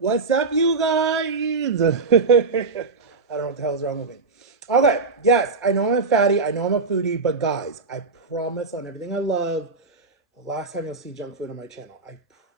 What's up, you guys? I don't know what the hell is wrong with me. Okay, yes, I know I'm a fatty, I know I'm a foodie, but guys, I promise on everything I love, the last time you'll see junk food on my channel. I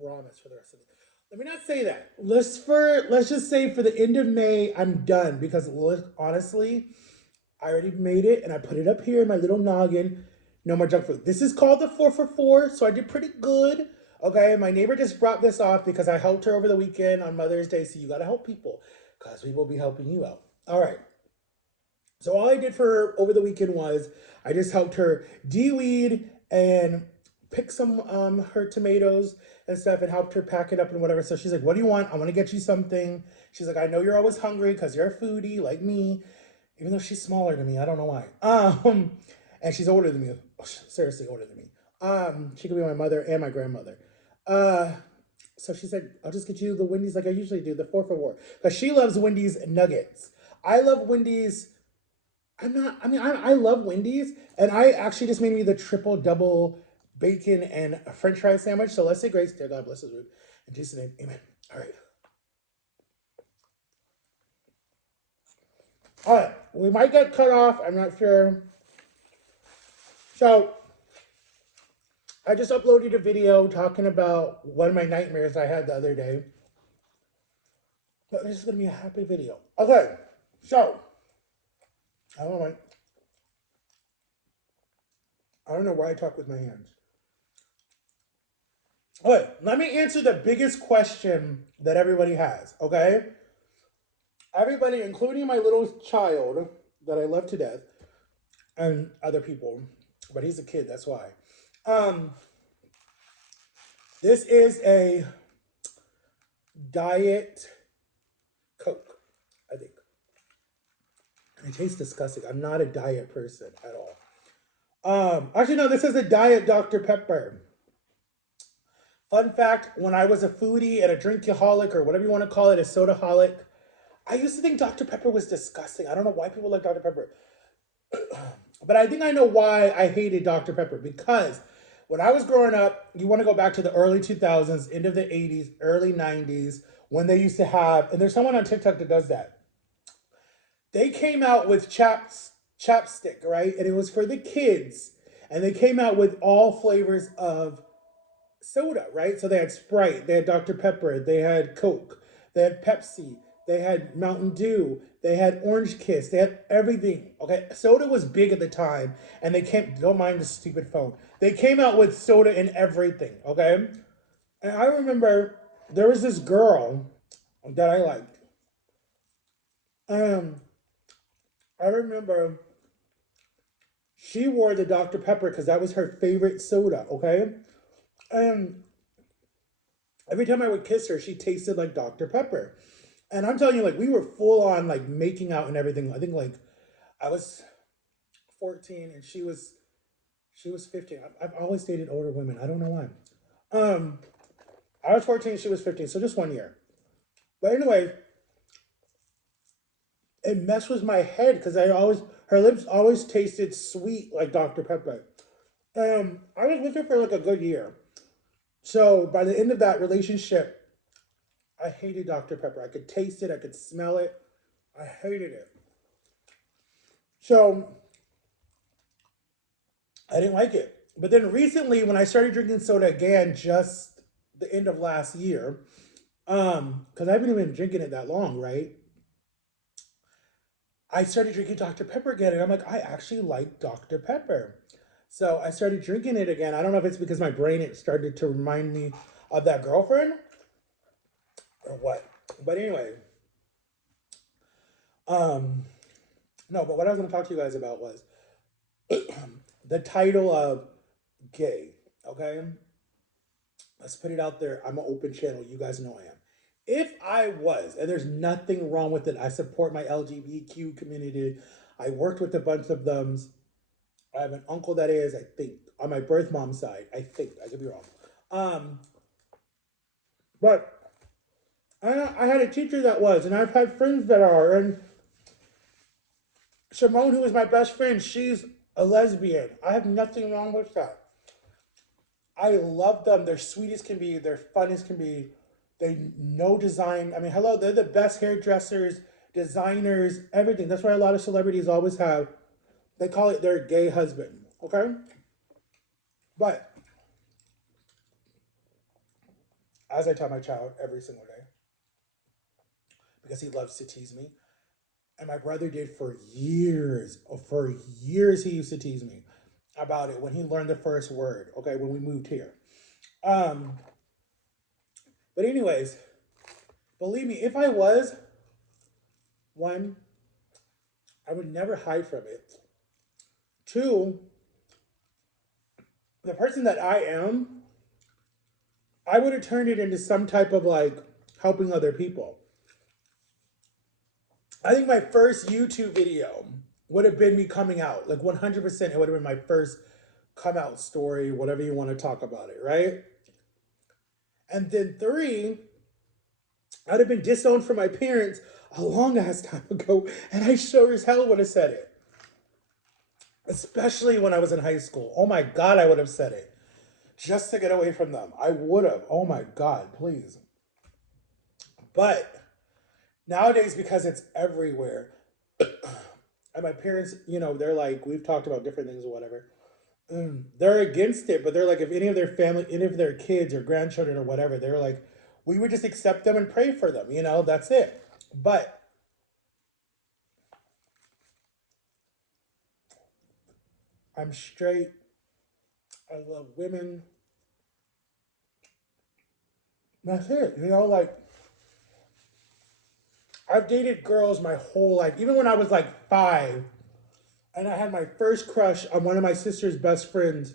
promise for the rest of it. Let me not say that. Let's just say for the end of May, I'm done because honestly, I already made it and I put it up here in my little noggin. No more junk food. This is called the 4 for 4, so I did pretty good. Okay, my neighbor just brought this off because I helped her over the weekend on Mother's Day. So you gotta help people because we will be helping you out. All right. So all I did for her over the weekend was I just helped her de-weed and pick some her tomatoes and stuff and helped her pack it up and whatever. So she's like, "What do you want? I want to get you something." She's like, "I know you're always hungry because you're a foodie like me." Even though she's smaller than me, I don't know why. And she's older than me. Seriously, older than me. She could be my mother and my grandmother. Uh, so she said, "I'll just get you the Wendy's like I usually do, the 4 for 4, because she loves Wendy's nuggets. I love Wendy's. I'm not. I mean, I love Wendy's, and I actually just made me the triple double bacon and a French fry sandwich. So let's say grace, dear God bless His root, in Jesus' name, Amen. All right, all right. We might get cut off. I'm not sure. So I just uploaded a video talking about one of my nightmares I had the other day. But this is gonna be a happy video. Okay, so I don't know. I don't know why I talk with my hands. Okay, let me answer the biggest question that everybody has. Okay, everybody, including my little child that I love to death, and other people, but he's a kid. That's why. Um, this is a diet Coke. I think it tastes disgusting. I'm not a diet person at all. Actually, no, this is a diet Dr. Pepper. Fun fact, when I was a foodie and a drinkaholic, or whatever you want to call it, a sodaholic, I used to think Dr. Pepper was disgusting. I don't know why people like Dr. Pepper. But I think I know why I hated Dr. Pepper. Because when I was growing up, you want to go back to the early 2000s, end of the 80s, early 90s, when they used to have, and there's someone on TikTok that does that. They came out with chapstick, right? And it was for the kids. And they came out with all flavors of soda, right? So they had Sprite, they had Dr. Pepper, they had Coke, they had Pepsi, they had Mountain Dew, they had Orange Kiss, they had everything. Okay, soda was big at the time, and they came. Don't mind the stupid phone. They came out with soda in everything. Okay, and I remember there was this girl that I liked. Um, I remember she wore the Dr. Pepper because that was her favorite soda. Okay, and every time I would kiss her, she tasted like Dr. Pepper. And I'm telling you, like, we were full on like making out and everything. I think like I was 14 and she was 15. I've always dated older women. I don't know why. Um, I was 14, she was 15, so just 1 year. But anyway, it messed with my head because I always her lips always tasted sweet like Dr. Pepper. I was with her for like a good year. So by the end of that relationship, I hated Dr. Pepper. I could taste it, I could smell it. I hated it. So I didn't like it. But then recently, when I started drinking soda again, just the end of last year, because I haven't even been drinking it that long, right? I started drinking Dr. Pepper again, and I'm like, I actually like Dr. Pepper. So I started drinking it again. I don't know if it's because my brain it started to remind me of that girlfriend or what. But anyway, um, no. But what I was going to talk to you guys about was the title of gay. Okay, let's put it out there. I'm an open channel. You guys know I am. If I was, and there's nothing wrong with it, I support my LGBTQ community. I worked with a bunch of them. I have an uncle that is, I think, on my birth mom's side. I think I could be wrong. Um, but I had a teacher that was, and I've had friends that are. And Simone, who is my best friend, she's a lesbian. I have nothing wrong with that. I love them. They're sweet as can be. They're fun as can be. They know design. I mean, hello, they're the best hairdressers, designers, everything. That's why a lot of celebrities always have, they call it their gay husband. Okay? But as I tell my child every single day, because he loves to tease me, and my brother did for years. For years, he used to tease me about it when he learned the first word. Okay, when we moved here. Um, but anyways, believe me, if I was one, I would never hide from it. Two, the person that I am, I would have turned it into some type of like helping other people. I think my first YouTube video would have been me coming out. Like 100%, it would have been my first come out story, whatever you want to talk about it, right? And then three, I'd have been disowned from my parents a long ass time ago, and I sure as hell would have said it. Especially when I was in high school. Oh my God, I would have said it. Just to get away from them. I would have. Oh my God, please. But nowadays, because it's everywhere, and my parents, they're like, we've talked about different things or whatever. They're against it, but they're like, if any of their family, any of their kids or grandchildren or whatever, they're like, we would just accept them and pray for them. That's it. But I'm straight. I love women. That's it. Like I've dated girls my whole life, even when I was like 5, and I had my first crush on one of my sister's best friends,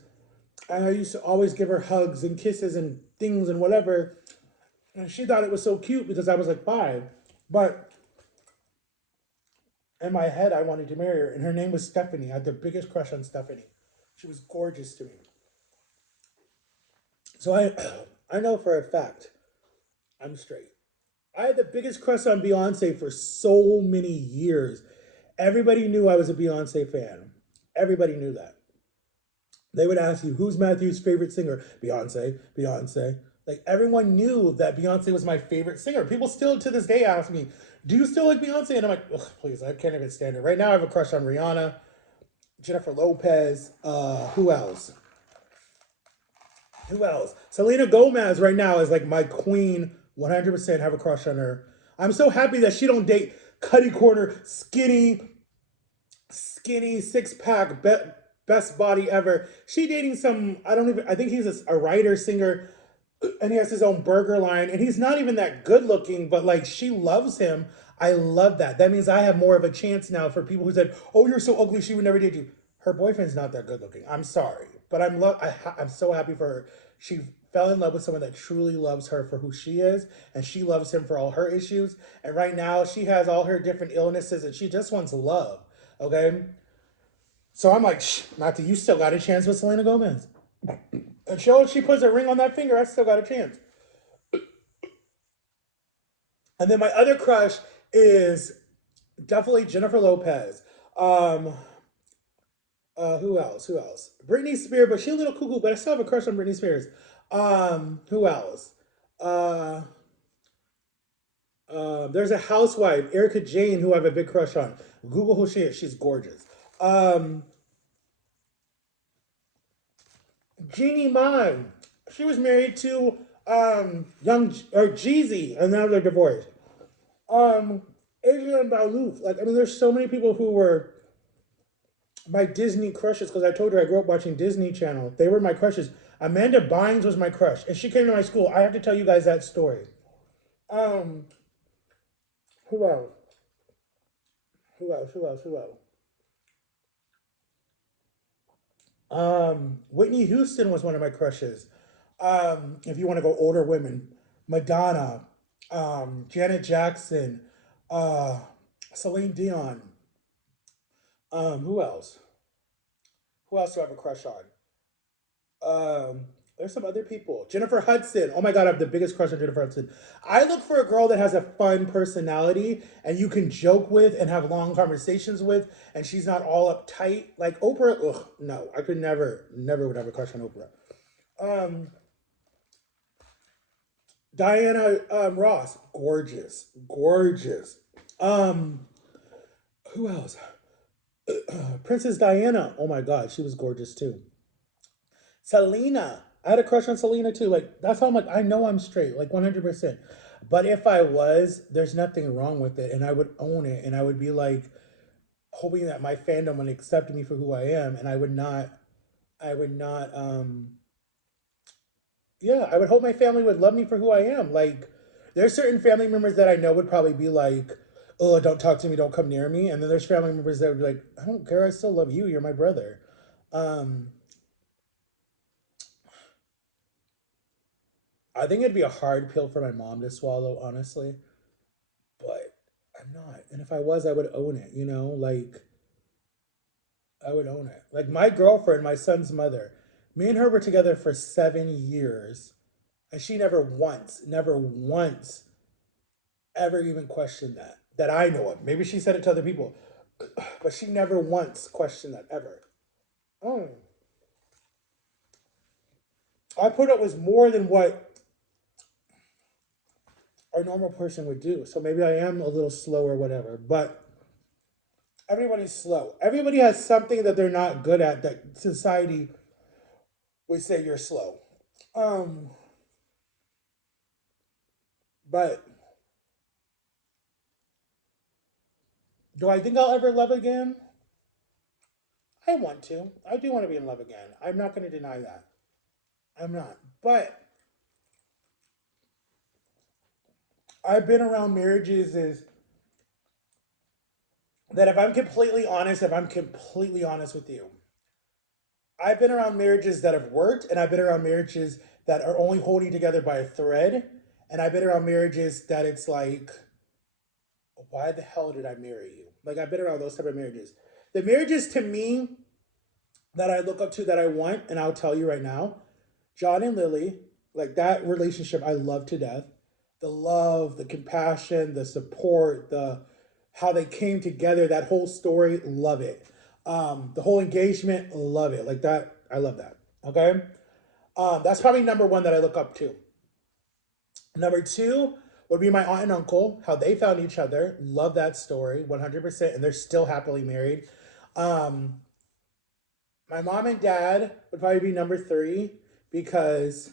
and I used to always give her hugs and kisses and things and whatever, and she thought it was so cute because I was like 5, but in my head I wanted to marry her, and her name was Stephanie. I had the biggest crush on Stephanie. She was gorgeous to me. So I, I know for a fact I'm straight. I had the biggest crush on Beyonce for so many years. Everybody knew I was a Beyonce fan. Everybody knew that. They would ask you, who's Matthew's favorite singer? Beyonce, Beyonce. Like everyone knew that Beyonce was my favorite singer. People still to this day ask me, do you still like Beyonce? And I'm like, ugh, please, I can't even stand it. Right now I have a crush on Rihanna, Jennifer Lopez, who else? Who else? Selena Gomez right now is like my queen. 100% have a crush on her. I'm so happy that she don't date Cuddy Corner, skinny 6 pack, best body ever. She dating some, I don't even, I think he's a writer, singer, and he has his own burger line, and he's not even that good looking, but like she loves him. I love that. That means I have more of a chance now for people who said, "Oh, you're so ugly, she would never date you." Her boyfriend's not that good looking. I'm sorry, but I'm so happy for her. She fell in love with someone that truly loves her for who she is, and she loves him for all her issues. And right now, she has all her different illnesses, and she just wants love. Okay, so I'm like, shh, not that you still got a chance with Selena Gomez. Until she puts a ring on that finger, I still got a chance. And then my other crush is definitely Jennifer Lopez. Um, who else? Who else? Britney Spears, but she's a little cuckoo, but I still have a crush on Britney Spears. Who else? Uh, there's a housewife, Erica Jane, who I have a big crush on. Google who she is. She's gorgeous. Um, Jeannie Mai. She was married to young or Jeezy, and now they're divorced. Um, Adrian Balouf. Like, I mean, there's so many people who were my Disney crushes because I told her I grew up watching Disney Channel. They were my crushes. Amanda Bynes was my crush, and she came to my school. I have to tell you guys that story. Um, who else? Who else? Who else? Who else? Whitney Houston was one of my crushes. If you want to go older women, Madonna, Janet Jackson, uh, Celine Dion. Who else? Who else do I have a crush on? There's some other people. Jennifer Hudson. Oh my God, I have the biggest crush on Jennifer Hudson. I look for a girl that has a fun personality and you can joke with and have long conversations with, and she's not all uptight. Like Oprah, ugh, no, I could never would have a crush on Oprah. Um, Diana Ross, gorgeous, gorgeous. Um, who else? Princess Diana. Oh my God, she was gorgeous too. Selena. I had a crush on Selena too. Like that's how I'm like. I know I'm straight, like 100%. But if I was, there's nothing wrong with it, and I would own it, and I would be like hoping that my fandom would accept me for who I am, and I would not. I would not. Yeah, I would hope my family would love me for who I am. Like, there's certain family members that I know would probably be like, "Oh, don't talk to me, don't come near me," and then there's family members that would be like, "I don't care, I still love you. You're my brother." Um, I think it'd be a hard pill for my mom to swallow, honestly, but I'm not. And if I was, I would own it. Like I would own it. Like my girlfriend, my son's mother, me and her were together for 7 years, and she never once ever even questioned that I know of. Maybe she said it to other people, but she never once questioned that ever. Oh, I put up with more than what a normal person would do. So maybe I am a little slow or whatever. But everybody's slow. Everybody has something that they're not good at that society would say you're slow. Um, but do I think I'll ever love again? I want to. I do want to be in love again. I'm not going to deny that. I'm not. But I've been around marriages is that if I'm completely honest with you, I've been around marriages that have worked, and I've been around marriages that are only holding together by a thread, and I've been around marriages that it's like, why the hell did I marry you? Like I've been around those type of marriages. The marriages to me that I look up to that I want, and I'll tell you right now, John and Lily, like that relationship, I love to death. The love, the compassion, the support, the how they came together, that whole story, love it. The whole engagement, love it. Like that, I love that. Okay, that's probably number one that I look up to. Number two would be my aunt and uncle, how they found each other. Love that story, 100%, and they're still happily married. Um, my mom and dad would probably be number three because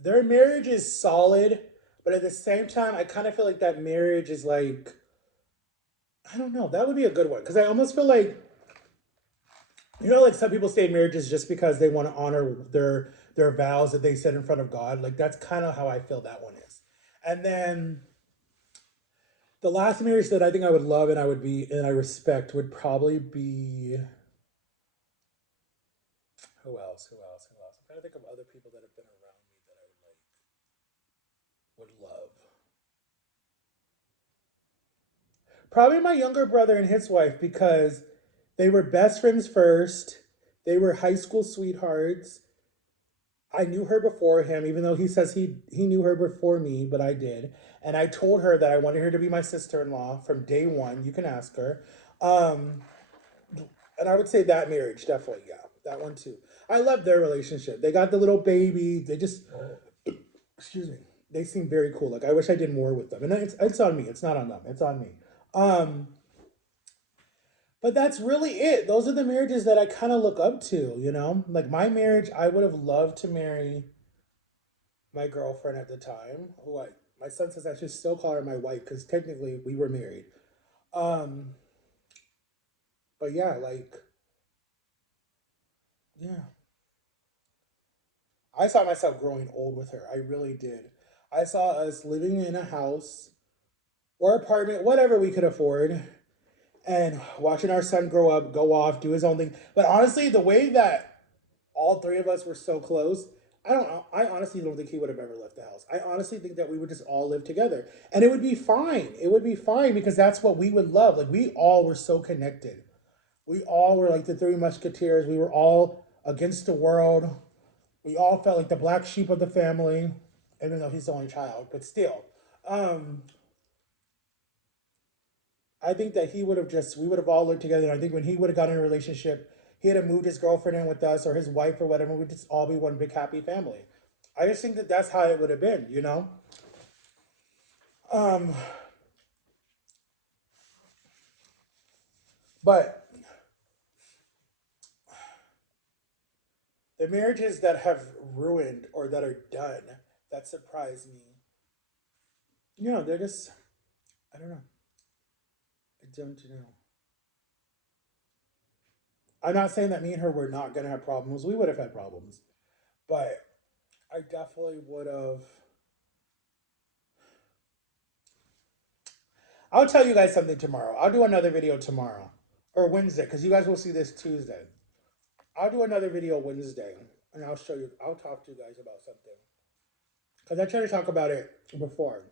their marriage is solid, but at the same time, I kind of feel like that marriage is like, I don't know, that would be a good one because I almost feel like, like some people stay in marriages just because they want to honor their vows that they said in front of God. Like that's kind of how I feel that one is. And then the last marriage that I think I would love and I would be and I respect would probably be who else? Who else? Who else? I'm trying to think of other people that have been around me that I would love. Probably my younger brother and his wife because they were best friends first. They were high school sweethearts. I knew her before him, even though he says he knew her before me, but I did. And I told her that I wanted her to be my sister in law from day one. You can ask her. Um, and I would say that marriage definitely, yeah, that one too. I love their relationship. They got the little baby. They just, excuse me, they seem very cool. Like I wish I did more with them. And it's on me. It's not on them. It's on me. Um, but that's really it. Those are the marriages that I kind of look up to. Like my marriage, I would have loved to marry my girlfriend at the time, who my son says I should still call her my wife because technically we were married. Um, but yeah, like yeah, I saw myself growing old with her. I really did. I saw us living in a house or apartment, whatever we could afford, and watching our son grow up, go off, do his own thing. But honestly, the way that all three of us were so close, I don't know. I honestly don't think he would have ever left the house. I honestly think that we would just all live together. And it would be fine. It would be fine because that's what we would love. Like we all were so connected. We all were like the three musketeers. We were all against the world. We all felt like the black sheep of the family, even though he's the only child, but still. Um, I think that we would have all lived together. And I think when he would have gotten in a relationship, he'd have moved his girlfriend in with us or his wife or whatever. We'd just all be one big happy family. I just think that that's how it would have been, you know? Um, but the marriages that have ruined or that are done, that surprise me, you know, they're just, I don't know. I don't know. I'm not saying that me and her were not going to have problems. We would have had problems. But I definitely would have. I'll tell you guys something tomorrow. I'll do another video tomorrow or Wednesday because you guys will see this Tuesday. I'll do another video Wednesday and I'll show you. I'll talk to you guys about something because I tried to talk about it before,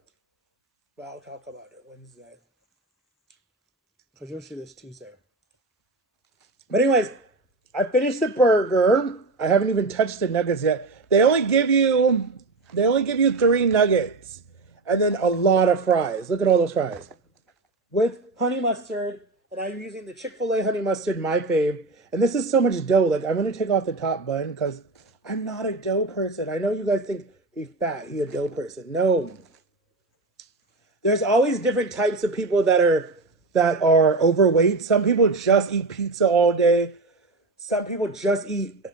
but I'll talk about it Wednesday because you'll see this Tuesday. But anyways, I finished the burger. I haven't even touched the nuggets yet. They only give you 3 nuggets and then a lot of fries. Look at all those fries. With honey mustard, and I'm using the Chick-fil-A honey mustard, my fave. And this is so much dough. Like, I'm going to take off the top bun because I'm not a dough person. I know you guys think he's fat, he a dough person. No. There's always different types of people that are overweight. Some people just eat pizza all day. Some people just eat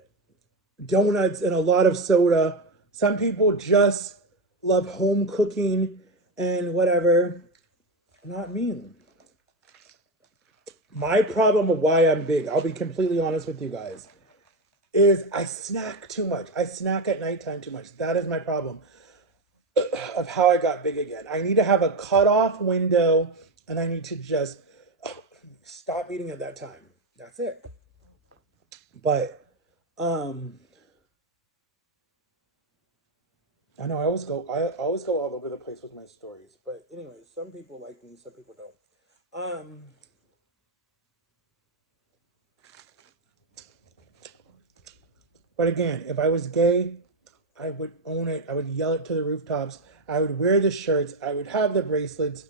donuts and a lot of soda. Some people just love home cooking and whatever. Not me. My problem of why I'm big, I'll be completely honest with you guys, is I snack too much. I snack at nighttime too much. That is my problem of how I got big again. I need to have a cutoff window and I need to just stop eating at that time. That's it. But I know I always go all over the place with my stories. But anyways, some people like me, some people don't. But again, if I was gay, I would own it. I would yell it to the rooftops. I would wear the shirts. I would have the bracelets.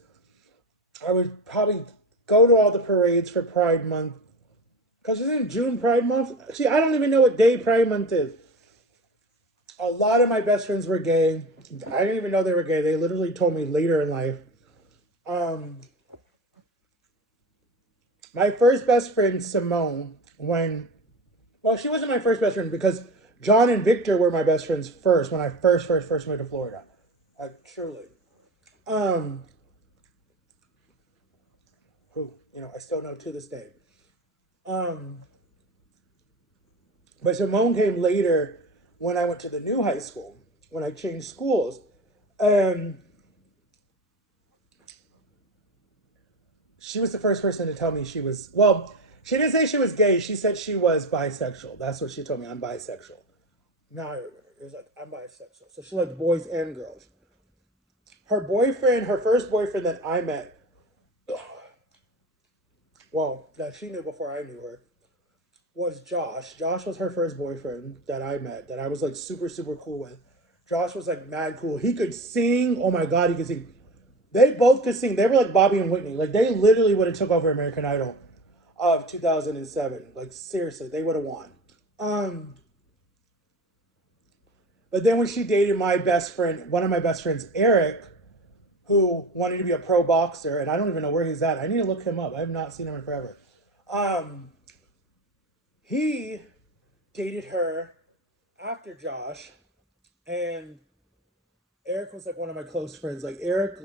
I would probably go to all the parades for Pride Month. Because isn't June Pride Month? See, I don't even know what day Pride Month is. A lot of my best friends were gay. I didn't even know they were gay. They literally told me later in life. My first best friend, Simone, well, she wasn't my first best friend because John and Victor were my best friends first when I first moved to Florida. Truly. Who, I still know to this day. But Simone came later when I went to the new high school, when I changed schools. She was the first person to tell me she was, well, she didn't say she was gay. She said she was bisexual. That's what she told me. I'm bisexual. Now I remember. It was like, I'm bisexual. So she liked boys and girls. Her first boyfriend that I met, well, that she knew before I knew her, was Josh. Josh was her first boyfriend that I met, that I was like super, super cool with. Josh was like mad cool. He could sing. Oh my God, he could sing. They both could sing. They were like Bobby and Whitney. Like they literally would have took over American Idol of 2007. Like seriously, they would have won. But then when she dated my best friend, one of my best friends, Eric, who wanted to be a pro boxer, and I don't even know where he's at. I need to look him up. I have not seen him in forever. He dated her after Josh, and Eric was like one of my close friends. Like Eric,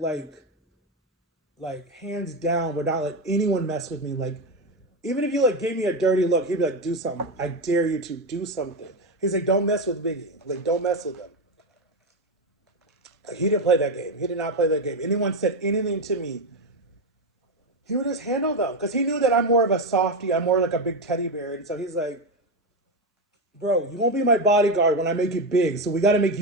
like hands down, would not let anyone mess with me. Like even if you like gave me a dirty look, he'd be like, "Do something. I dare you to do something." He's like, "Don't mess with Biggie. Like don't mess with him." Like, he didn't play that game. He did not play that game. Anyone said anything to me, he would just handle them because he knew that I'm more of a softie. I'm more like a big teddy bear, and so he's like, "Bro, you won't be my bodyguard when I make it big. So we got to make you."